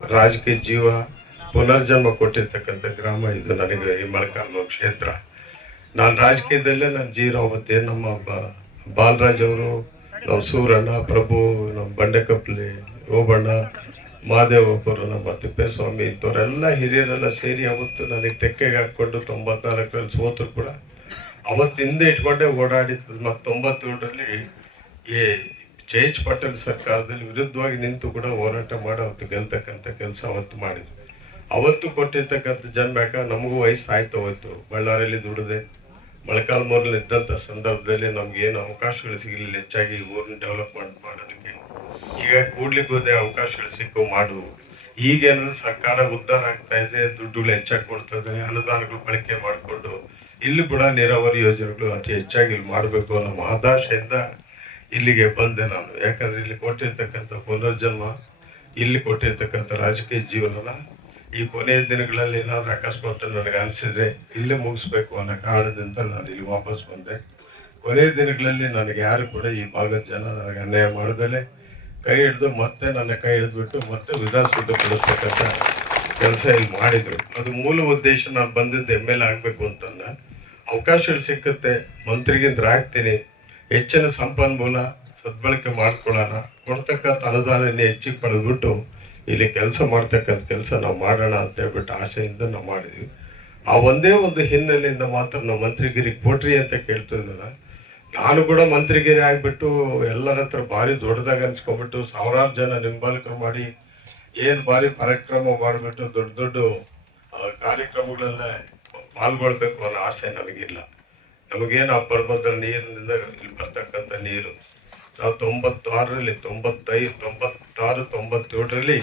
ರಾಜಕೀಯ ಜೀವ ಪುನರ್ಜನ್ಮ ಕೊಟ್ಟಿರ್ತಕ್ಕಂಥ ಗ್ರಾಮ ಇದು. ನನಗೆ ಈ ಮೊಳಕಾಲ್ಮೂರು ಕ್ಷೇತ್ರ. ನಾನು ರಾಜಕೀಯದಲ್ಲೇ ನನ್ನ ಜೀರೋ ಅವತ್ತೇ ನಮ್ಮ ಬಾಲರಾಜ್ ಅವರು, ನಮ್ಮ ಸೂರಣ್ಣ, ಪ್ರಭು, ನಮ್ಮ ಬಂಡೆಕಪ್ಪಲಿ, ಓಬಣ್ಣ, ಮಹಾದೇವಪ್ಪರು, ನಮ್ಮ ತಿಪ್ಪೇಸ್ವಾಮಿ, ಇಂಥವರೆಲ್ಲ ಹಿರಿಯರೆಲ್ಲ ಸೇರಿ ಅವತ್ತು ನನಗೆ ತೆಕ್ಕೆಗೆ ಹಾಕ್ಕೊಂಡು 94ರಲ್ಲಿ ಸೋತರು ಕೂಡ ಅವತ್ತಿಂದ ಇಟ್ಕೊಂಡೇ ಓಡಾಡಿದ್ದು. ಮತ್ತು 97ರಲ್ಲಿ ಈ ಜಯೇಶ್ ಪಟೇಲ್ ಸರ್ಕಾರದಲ್ಲಿ ವಿರುದ್ಧವಾಗಿ ನಿಂತು ಕೂಡ ಹೋರಾಟ ಮಾಡಿ ಅವತ್ತು ಗೆಲ್ತಕ್ಕಂಥ ಕೆಲಸ ಅವತ್ತು ಮಾಡಿದ್ರು. ಅವತ್ತು ಕೊಟ್ಟಿರ್ತಕ್ಕಂಥ ಜನ್ಮ್ಯಾಕ ನಮಗೂ ವಯಸ್ಸು ಆಯ್ತು. ಹೋಯ್ತು ಬಳ್ಳಾರಿಯಲ್ಲಿ ದುಡಿದೆ. ಮೊಳಕಾಲ್ಮೂರಲ್ಲಿ ಇದ್ದಂಥ ಸಂದರ್ಭದಲ್ಲಿ ನಮಗೇನು ಅವಕಾಶಗಳು ಸಿಗಲಿಲ್ಲ ಹೆಚ್ಚಾಗಿ ಊರನ್ನ ಡೆವಲಪ್ಮೆಂಟ್ ಮಾಡೋದಕ್ಕೆ. ಈಗ ಕೂಡ್ಲಿಕ್ಕೆ ಹೋದೆ, ಅವಕಾಶಗಳು ಸಿಕ್ಕು ಮಾಡು. ಈಗೇನಾದ್ರು ಸರ್ಕಾರ ಉದ್ಧಾರ ಆಗ್ತಾ ಇದೆ, ದುಡ್ಡುಗಳು ಹೆಚ್ಚಾಗಿ ಕೊಡ್ತಾ ಇದ್ದಾರೆ, ಅನುದಾನಗಳು ಬಳಕೆ ಮಾಡಿಕೊಂಡು ಇಲ್ಲಿ ಕೂಡ ನೀರಾವರಿ ಯೋಜನೆಗಳು ಅತಿ ಹೆಚ್ಚಾಗಿ ಇಲ್ಲಿ ಮಾಡಬೇಕು ಅನ್ನೋ ಮಹದಾಶೆಯಿಂದ ಇಲ್ಲಿಗೆ ಬಂದೆ ನಾನು. ಯಾಕಂದರೆ ಇಲ್ಲಿ ಕೊಟ್ಟಿರ್ತಕ್ಕಂಥ ಪುನರ್ಜನ್ಮ, ಇಲ್ಲಿ ಕೊಟ್ಟಿರ್ತಕ್ಕಂಥ ರಾಜಕೀಯ ಜೀವನನ ಈ ಕೊನೆಯ ದಿನಗಳಲ್ಲಿ ಏನಾದರೂ ಅಕಸ್ಮಾತ್ ನನಗೆ ಅನಿಸಿದ್ರೆ ಇಲ್ಲೇ ಮುಗಿಸ್ಬೇಕು ಅನ್ನೋ ಕಾರಣದಿಂದ ನಾನು ಇಲ್ಲಿ ವಾಪಸ್ ಬಂದೆ. ಕೊನೆಯ ದಿನಗಳಲ್ಲಿ ನನಗೆ ಯಾರು ಕೂಡ ಈ ಭಾಗದ ಜನ ನನಗೆ ಅನ್ಯಾಯ ಮಾಡದಲ್ಲೇ ಕೈ ಹಿಡಿದು ಮತ್ತೆ ನನ್ನ ಕೈ ಹಿಡಿದ್ಬಿಟ್ಟು ಮತ್ತೆ ವಿಧಾನಸೌಧ ಕೊಡಿಸ್ತಕ್ಕಂಥ ಕೆಲಸ ಇಲ್ಲಿ ಮಾಡಿದರು. ಅದು ಮೂಲ ಉದ್ದೇಶ. ನಾನು ಬಂದಿದ್ದು MLA ಆಗಬೇಕು ಅಂತಂದ. ಅವಕಾಶಗಳು ಸಿಕ್ಕುತ್ತೆ, ಮಂತ್ರಿಗಿಂತ ಆಗ್ತೀನಿ, ಹೆಚ್ಚಿನ ಸಂಪನ್ಮೂಲ ಸದ್ಬಳಕೆ ಮಾಡ್ಕೊಳ್ಳೋಣ, ಕೊಡ್ತಕ್ಕಂಥ ಅನುದಾನ ಹೆಚ್ಚಿಗೆ ಪಡೆದ್ಬಿಟ್ಟು ಇಲ್ಲಿ ಕೆಲಸ ಮಾಡ್ತಕ್ಕಂಥ ಕೆಲಸ ನಾವು ಮಾಡೋಣ ಅಂತ ಹೇಳ್ಬಿಟ್ಟು ಆಸೆಯಿಂದ ನಾವು ಮಾಡಿದ್ವಿ. ಆ ಒಂದೇ ಒಂದು ಹಿನ್ನೆಲೆಯಿಂದ ಮಾತ್ರ ನಾವು ಮಂತ್ರಿಗಿರಿ ಕೊಟ್ರಿ ಅಂತ ಕೇಳ್ತಿದ್ವಲ್ಲ. ನಾನು ಕೂಡ ಮಂತ್ರಿಗಿರಿ ಆಗಿಬಿಟ್ಟು ಎಲ್ಲರ ಹತ್ರ ಭಾರಿ ದೊಡ್ಡದಾಗಿ ಅನ್ಸ್ಕೊಂಡ್ಬಿಟ್ಟು ಸಾವಿರಾರು ಜನ ನಿಂಬಾಲಕರು ಮಾಡಿ ಏನು ಭಾರಿ ಪರಾಕ್ರಮ ಮಾಡಿಬಿಟ್ಟು ದೊಡ್ಡ ದೊಡ್ಡ ಕಾರ್ಯಕ್ರಮಗಳೆಲ್ಲ ಪಾಲ್ಗೊಳ್ಬೇಕು ಅನ್ನೋ ಆಸೆ ನನಗಿಲ್ಲ. ನಮಗೇನು ಆ ಪರ್ವತ ನೀರಿನಿಂದ ಇಲ್ಲಿ ಬರ್ತಕ್ಕಂಥ ನೀರು ನಾವು 96ರಲ್ಲಿ 97ರಲ್ಲಿ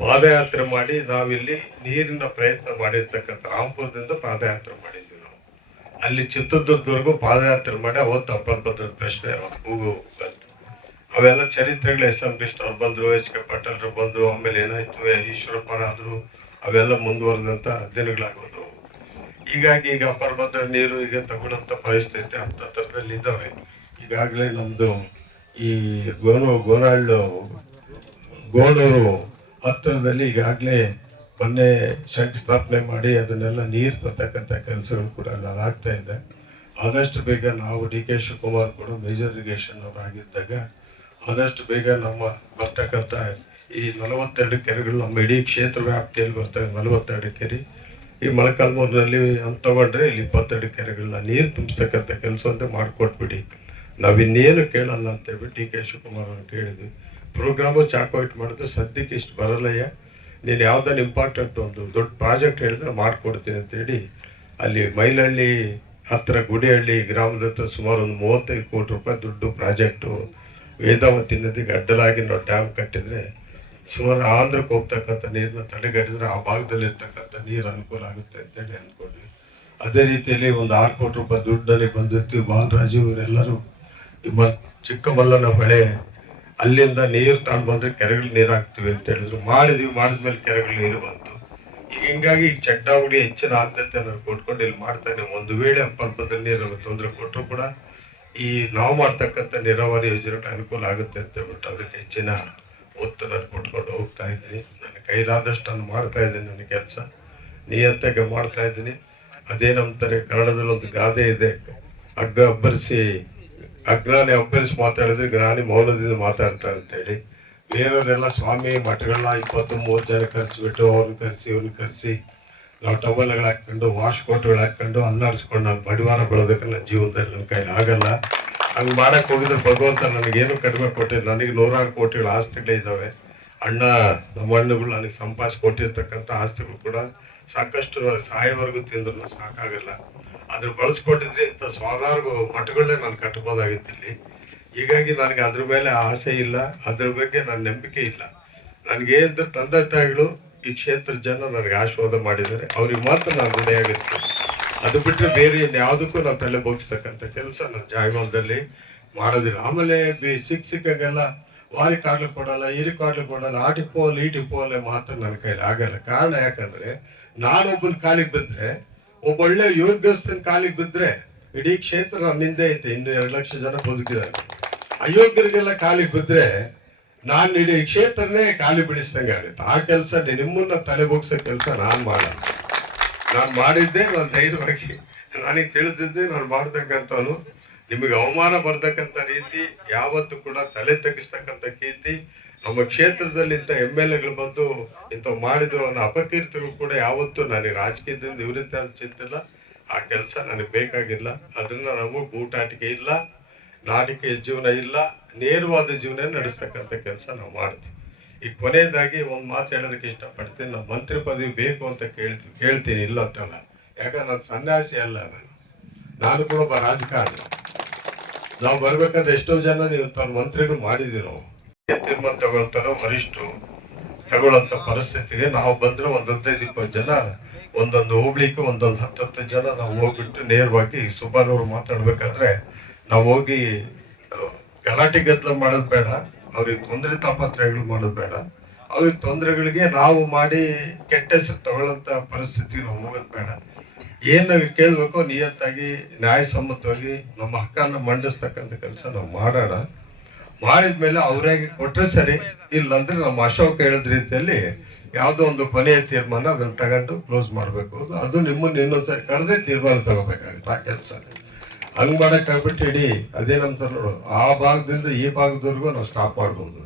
ಪಾದಯಾತ್ರೆ ಮಾಡಿ ನಾವಿಲ್ಲಿ ನೀರಿನ ಪ್ರಯತ್ನ ಮಾಡಿರ್ತಕ್ಕಂಥ ರಾಂಪುರದಿಂದ ಪಾದಯಾತ್ರೆ ಮಾಡಿದ್ವಿ ನಾವು. ಅಲ್ಲಿ ಚಿತ್ರದುರ್ಗದವರೆಗೂ ಪಾದಯಾತ್ರೆ ಮಾಡಿ ಅವತ್ತು ಅಪರ್ಭದ್ರದ ಪ್ರಶ್ನೆ ಕೂಗು ಬಂತು. ಅವೆಲ್ಲ ಚರಿತ್ರೆಗಳು SM ಕೃಷ್ಣ ಅವ್ರು ಬಂದರು, HK ಪಟೇಲ್ರು ಬಂದರು, ಆಮೇಲೆ ಏನಾಯ್ತು ಈಶ್ವರಪ್ಪರಾದರು, ಅವೆಲ್ಲ ಮುಂದುವರೆದಂಥ ದಿನಗಳಾಗೋದು. ಹೀಗಾಗಿ ಈಗ ಅಪರ್ಭದ್ರ ನೀರು ಈಗ ತಗೊಳ್ಳೋಂಥ ಪರಿಸ್ಥಿತಿ ಹತ್ತತ್ರದಲ್ಲಿ ಇದ್ದಾವೆ. ಈಗಾಗಲೇ ನಮ್ಮದು ಈ ಗೋಣೂರು ಹತ್ತಿರದಲ್ಲಿ ಈಗಾಗಲೇ ಮೊನ್ನೆ ಶಂಕುಸ್ಥಾಪನೆ ಮಾಡಿ ಅದನ್ನೆಲ್ಲ ನೀರು ತರ್ತಕ್ಕಂಥ ಕೆಲಸಗಳು ಕೂಡ ಆಗ್ತಾ ಇದೆ. ಆದಷ್ಟು ಬೇಗ ನಾವು DK ಶಿವಕುಮಾರ್ ಕೂಡ ಮೇಜರ್ ಇರಿಗೇಷನ್ ಅವರಾಗಿದ್ದಾಗ ಆದಷ್ಟು ಬೇಗ ನಮ್ಮ ಬರ್ತಕ್ಕಂಥ ಈ 42 ಕೆರೆಗಳು ನಮ್ಮ ಇಡೀ ಕ್ಷೇತ್ರ ವ್ಯಾಪ್ತಿಯಲ್ಲಿ ಬರ್ತವೆ. 42 ಕೆರೆ ಈ ಮೊಳಕಾಲ್ಮೂರಿನಲ್ಲಿ ಅಂತ ತಗೊಂಡ್ರೆ ಇಲ್ಲಿ 22 ಕೆರೆಗಳನ್ನ ನೀರು ತುಂಬಿಸ್ತಕ್ಕಂಥ ಕೆಲಸವಂತೆ ಮಾಡಿಕೊಟ್ಬಿಡಿ, ನಾವಿನ್ನೇನು ಕೇಳಲ್ಲ ಅಂತೇಳ್ಬಿಟ್ಟು DK ಶಿವಕುಮಾರ್ ಅವ್ರನ್ನ ಕೇಳಿದ್ವಿ. ಪ್ರೋಗ್ರಾಮು ಚಾಕೋಯ್ಟ್ ಮಾಡಿದ್ರೆ ಸದ್ಯಕ್ಕೆ ಇಷ್ಟು ಬರಲ್ಲಯ್ಯ, ನೀನು ಯಾವುದಾದ್ರು ಇಂಪಾರ್ಟೆಂಟ್ ಒಂದು ದೊಡ್ಡ ಪ್ರಾಜೆಕ್ಟ್ ಹೇಳಿದ್ರೆ ಮಾಡಿಕೊಡ್ತೀನಿ ಅಂತೇಳಿ ಅಲ್ಲಿ ಮೈಲಹಳ್ಳಿ ಹತ್ತಿರ ಗುಡಿಹಳ್ಳಿ ಗ್ರಾಮದ ಹತ್ರ ಸುಮಾರು ಒಂದು 35 ಕೋಟಿ ರೂಪಾಯಿ ದುಡ್ಡು ಪ್ರಾಜೆಕ್ಟು ವೇದಾವತಿ ನದಿಗೆ ಅಡ್ಡಲಾಗಿ ನಾವು ಡ್ಯಾಮ್ ಕಟ್ಟಿದರೆ ಸುಮಾರು ಆಂಧ್ರಕ್ಕೆ ಹೋಗ್ತಕ್ಕಂಥ ನೀರನ್ನ ತಡೆಗಟ್ಟಿದ್ರೆ ಆ ಭಾಗದಲ್ಲಿ ಇರ್ತಕ್ಕಂಥ ನೀರು ಅನುಕೂಲ ಆಗುತ್ತೆ ಅಂತೇಳಿ ಅಂದ್ಕೊಂಡ್ವಿ. ಅದೇ ರೀತಿಯಲ್ಲಿ ಒಂದು 6 ಕೋಟಿ ರೂಪಾಯಿ ದುಡ್ಡಲ್ಲಿ ಬಂದಿರ್ತೀವಿ. ಬಾಲರಾಜು ಇವರೆಲ್ಲರೂ ಚಿಕ್ಕಮಲ್ಲನ ಹೊಳೆ ಅಲ್ಲಿಂದ ನೀರು ತಗೊಂಡು ಬಂದರೆ ಕೆರೆಗಳು ನೀರು ಹಾಕ್ತೀವಿ ಅಂತ ಹೇಳಿದ್ರು. ಮಾಡಿದ್ಮೇಲೆ ಕೆರೆಗಳು ನೀರು ಬಂತು. ಈಗ ಹಿಂಗಾಗಿ ಈಗ ಚಡ್ಡಾವಳಿ ಹೆಚ್ಚಿನ ಆದ್ಯತೆ ನಾವು ಕೊಟ್ಕೊಂಡು ಇಲ್ಲಿ ಮಾಡ್ತಾನೆ. ಒಂದು ವೇಳೆ ಅಪರ್ಭದ್ರ ನೀರು ತೊಂದರೆ ಕೊಟ್ಟರು ಕೂಡ ಈ ನಾವು ಮಾಡ್ತಕ್ಕಂಥ ನೀರಾವರಿ ಯೋಜನೆಗಳು ಅನುಕೂಲ ಆಗುತ್ತೆ ಅಂತ ಹೇಳ್ಬಿಟ್ಟು ಅದಕ್ಕೆ ಹೆಚ್ಚಿನ ಒತ್ತು ನಾನು ಕೊಟ್ಕೊಂಡು ಹೋಗ್ತಾ ಇದ್ದೀನಿ. ನನ್ನ ಕೈಲಾದಷ್ಟು ನಾನು ಮಾಡ್ತಾ ಇದ್ದೀನಿ, ನನ್ನ ಕೆಲಸ ನಿಯತ್ತಾಗಿ ಮಾಡ್ತಾ ಇದ್ದೀನಿ. ಅದೇನಂತಾರೆ ಕನ್ನಡದಲ್ಲಿ ಒಂದು ಗಾದೆ ಇದೆ, ಅಜ್ಞಾನಿ ಅಬ್ಬರಿಸಿ ಮಾತಾಡಿದ್ರೆ ಜ್ಞಾನಿ ಮೌನದಿಂದ ಮಾತಾಡ್ತಾರೆ ಅಂತೇಳಿ. ಬೇರೆಯವರೆಲ್ಲ ಸ್ವಾಮಿ ಮಠಗಳನ್ನ 20-30 ಜನ ಕರೆಸಿಬಿಟ್ಟು ಅವ್ರನ್ನ ಕರೆಸಿ ಇವ್ರನ್ನ ಕರೆಸಿ ನಾವು ಟವಲ್ಗಳು ಹಾಕ್ಕೊಂಡು ವಾಶ್ ಕೋಟ್ಗಳು ಹಾಕ್ಕೊಂಡು ಅನ್ನಾಡಿಸ್ಕೊಂಡು ನಾನು ಬಡಿವಾರ ಬೆಳೋದಕ್ಕೆ ನನ್ನ ಜೀವನದಲ್ಲಿ ನನ್ನ ಕೈಲಿ ಆಗಲ್ಲ. ಹಂಗೆ ಮಾಡೋಕ್ಕೆ ಹೋಗಿದ್ರೆ ಭಗವಂತ ನನಗೇನು ಕಡಿಮೆ ಕೊಟ್ಟಿದ್ದು. ನನಗೆ 100 ಕೋಟಿಗಳ ಆಸ್ತಿಗಳೇ ಇದ್ದಾವೆ. ನಮ್ಮ ಹಣ್ಣುಗಳು ನನಗೆ ಸಂಪಾದಿಸಿ ಕೊಟ್ಟಿರ್ತಕ್ಕಂಥ ಆಸ್ತಿಗಳು ಕೂಡ ಸಾಕಷ್ಟು ಸಾಯೋವರೆಗೂ ತಿಂದ್ರೂ ಸಾಕಾಗಲ್ಲ. ಅದ್ರ ಬಳಸ್ಕೊಂಡಿದ್ರೆ ಇಂಥ ಸಾವಿರಾರು ಮಠಗಳನ್ನೇ ನಾನು ಕಟ್ಬೋದಾಗಿತ್ತು ಇಲ್ಲಿ. ಹೀಗಾಗಿ ನನಗೆ ಅದ್ರ ಮೇಲೆ ಆಸೆ ಇಲ್ಲ, ಅದ್ರ ಬಗ್ಗೆ ನನ್ನ ನಂಬಿಕೆ ಇಲ್ಲ. ನನಗೇನಿದ್ರೆ ತಂದೆ ತಾಯಿಗಳು ಈ ಕ್ಷೇತ್ರ ಜನ ನನಗೆ ಆಶೀರ್ವಾದ ಮಾಡಿದ್ದಾರೆ, ಅವ್ರಿಗೆ ಮಾತ್ರ ನಾನು ಋಣಿಯಾಗಿರ್ತೀನಿ. ಅದು ಬಿಟ್ಟರೆ ಬೇರೆ ಇನ್ಯಾವುದಕ್ಕೂ ನಾವು ತಲೆ ಬೋಗಿಸ್ತಕ್ಕಂಥ ಕೆಲಸ ನನ್ನ ಜಾಯಮಾನದಲ್ಲಿ ಮಾಡೋದಿಲ್ಲ. ಆಮೇಲೆ ಸಿಕ್ಕಾಗೆಲ್ಲ ವಾರಿ ಕಾಡ್ಲು ಕೊಡಲ್ಲ, ಈರಿ ಕಾಡ್ಲು ಕೊಡಲ್ಲ, ಆ ಟಿಪ್ಪೋಲ್ ಈ ಟಿಪ್ಪೋಲೆ ಮಾತ್ರ ನನ್ನ ಕೈಲಿ ಆಗಲ್ಲ. ಕಾರಣ ಯಾಕಂದರೆ ನಾನೊಬ್ಬನ ಕಾಲಿಗೆ ಬಿದ್ದರೆ, ಒಬ್ಬ ಒಳ್ಳೆ ಯೋಗ್ಯಸ್ಥನ ಕಾಲಿಗೆ ಬಿದ್ದರೆ ಇಡೀ ಕ್ಷೇತ್ರ ನನ್ನಿಂದ ಐತೆ. ಇನ್ನು 2 ಲಕ್ಷ ಜನ ಬದುಕಿದ್ದಾರೆ. ಅಯೋಗ್ಯರಿಗೆಲ್ಲ ಕಾಲಿಗೆ ಬಿದ್ದರೆ ನಾನು ಇಡೀ ಕ್ಷೇತ್ರನೇ ಖಾಲಿ ಬಿಡಿಸ್ದಂಗೆ ಆಗುತ್ತೆ. ಆ ಕೆಲಸ ನಿಮ್ಮನ್ನ ತಲೆ ಬಗ್ಸೋ ಕೆಲಸ ನಾನು ಮಾಡಲ್ಲ. ನಾನು ಮಾಡಿದ್ದೆ ನಾನು ಧೈರ್ಯವಾಗಿ ನನಗೆ ತಿಳಿದಿದ್ದೆ ನಾನು ಮಾಡ್ತಕ್ಕಂಥವನು. ನಿಮಗೆ ಅವಮಾನ ಬರ್ತಕ್ಕಂಥ ರೀತಿ ಯಾವತ್ತು ಕೂಡ ತಲೆ ತಗ್ಗಿಸ್ತಕ್ಕಂಥ ಕೀರ್ತಿ ನಮ್ಮ ಕ್ಷೇತ್ರದಲ್ಲಿ ಇಂಥ MLAಗಳು ಬಂದು ಇಂಥವು ಮಾಡಿದ್ರು ಅನ್ನೋ ಅಪಕೀರ್ತಿಗಳು ಕೂಡ ಯಾವತ್ತೂ ನನಗೆ ರಾಜಕೀಯದಿಂದ ನಿವೃತ್ತಿ ಅಂತ ಚಿಂತಿಲ್ಲ. ಆ ಕೆಲಸ ನನಗೆ ಬೇಕಾಗಿಲ್ಲ. ಅದನ್ನ ನಾವು ಗೂಟಾಟಿಕೆ ಇಲ್ಲ, ನಾಟಿಕೆ ಜೀವನ ಇಲ್ಲ, ನೇರವಾದ ಜೀವನ ನಡೆಸ್ತಕ್ಕಂಥ ಕೆಲಸ ನಾವು ಮಾಡ್ತೀವಿ. ಈಗ ಕೊನೆಯದಾಗಿ ಒಂದು ಮಾತು ಹೇಳೋದಕ್ಕೆ ಇಷ್ಟಪಡ್ತೀನಿ. ನಾವು ಮಂತ್ರಿ ಪದವಿ ಬೇಕು ಅಂತ ಕೇಳ್ತೀನಿ, ಇಲ್ಲ ಅಂತಲ್ಲ. ಯಾಕಂದ್ರೆ ನಾನು ಸನ್ಯಾಸಿ ಅಲ್ಲ, ನಾನು ಕೂಡ ಒಬ್ಬ ರಾಜಕಾರಣಿ. ನಾವು ಬರ್ಬೇಕಂದ್ರೆ ಎಷ್ಟೋ ಜನ ನೀವು ತನ್ನ ಮಂತ್ರಿಗಳು ಮಾಡಿದ್ದೀವಿ. ನಾವು ತೀರ್ಮಾನ ತಗೊಳ್ತಾರೋ ವರಿಷ್ಠರು ತಗೊಳ್ಳೋಂಥ ಪರಿಸ್ಥಿತಿಗೆ ನಾವು ಬಂದ್ರೆ ಒಂದು 15-20 ಜನ ಒಂದೊಂದು ಹೋಗ್ಲಿಕ್ಕೆ ಒಂದೊಂದು 10 ಜನ ನಾವು ಹೋಗ್ಬಿಟ್ಟು ನೇರವಾಗಿ ಸುಬ್ಬಾನವರು ಮಾತಾಡ್ಬೇಕಾದ್ರೆ ನಾವು ಹೋಗಿ ಗಲಾಟೆ ಗದ್ದಲ ಮಾಡೋದು ಬೇಡ, ಅವ್ರಿಗೆ ತೊಂದರೆ ತಾಪತ್ರಯಗಳು ಮಾಡೋದು ಬೇಡ, ಅವ್ರಿಗೆ ತೊಂದರೆಗಳಿಗೆ ನಾವು ಮಾಡಿ ಕೆಟ್ಟ ಹೆಸರು ತಗೊಳ್ಳೋಂಥ ಪರಿಸ್ಥಿತಿಗೆ ನಾವು ಹೋಗೋದು ಬೇಡ. ಏನು ನಾವು ಕೇಳಬೇಕು ನಿಯತ್ತಾಗಿ ನ್ಯಾಯಸಮ್ಮತವಾಗಿ ನಮ್ಮ ಹಕ್ಕನ್ನು ಮಂಡಿಸ್ತಕ್ಕಂಥ ಕೆಲಸ ನಾವು ಮಾಡೋಣ. ಮಾಡಿದ್ಮೇಲೆ ಅವ್ರಾಗಿ ಕೊಟ್ಟರೆ ಸರಿ, ಇಲ್ಲಾಂದ್ರೆ ನಮ್ಮ ಅಶೋಕ್ ಹೇಳಿದ ರೀತಿಯಲ್ಲಿ ಯಾವುದೋ ಒಂದು ಕೊನೆಯ ತೀರ್ಮಾನ ಅದನ್ನು ತಗೊಂಡು ಕ್ಲೋಸ್ ಮಾಡಬೇಕು. ಅದು ನಿಮ್ಮನ್ನು ಇನ್ನೊಂದ್ಸರಿ ಕರೆದೇ ತೀರ್ಮಾನ ತಗೋಬೇಕಾಗುತ್ತೆ ಆ ಕೆಲಸ. ಹಂಗೆ ಮಾಡೋಕ್ಕಾಗ್ಬಿಟ್ಟು ಇಡೀ ಅದೇನಂತಾರೆ ನೋಡು, ಆ ಭಾಗದಿಂದ ಈ ಭಾಗದವರೆಗೂ ನಾವು ಸ್ಟಾಪ್ ಮಾಡ್ಬೋದು.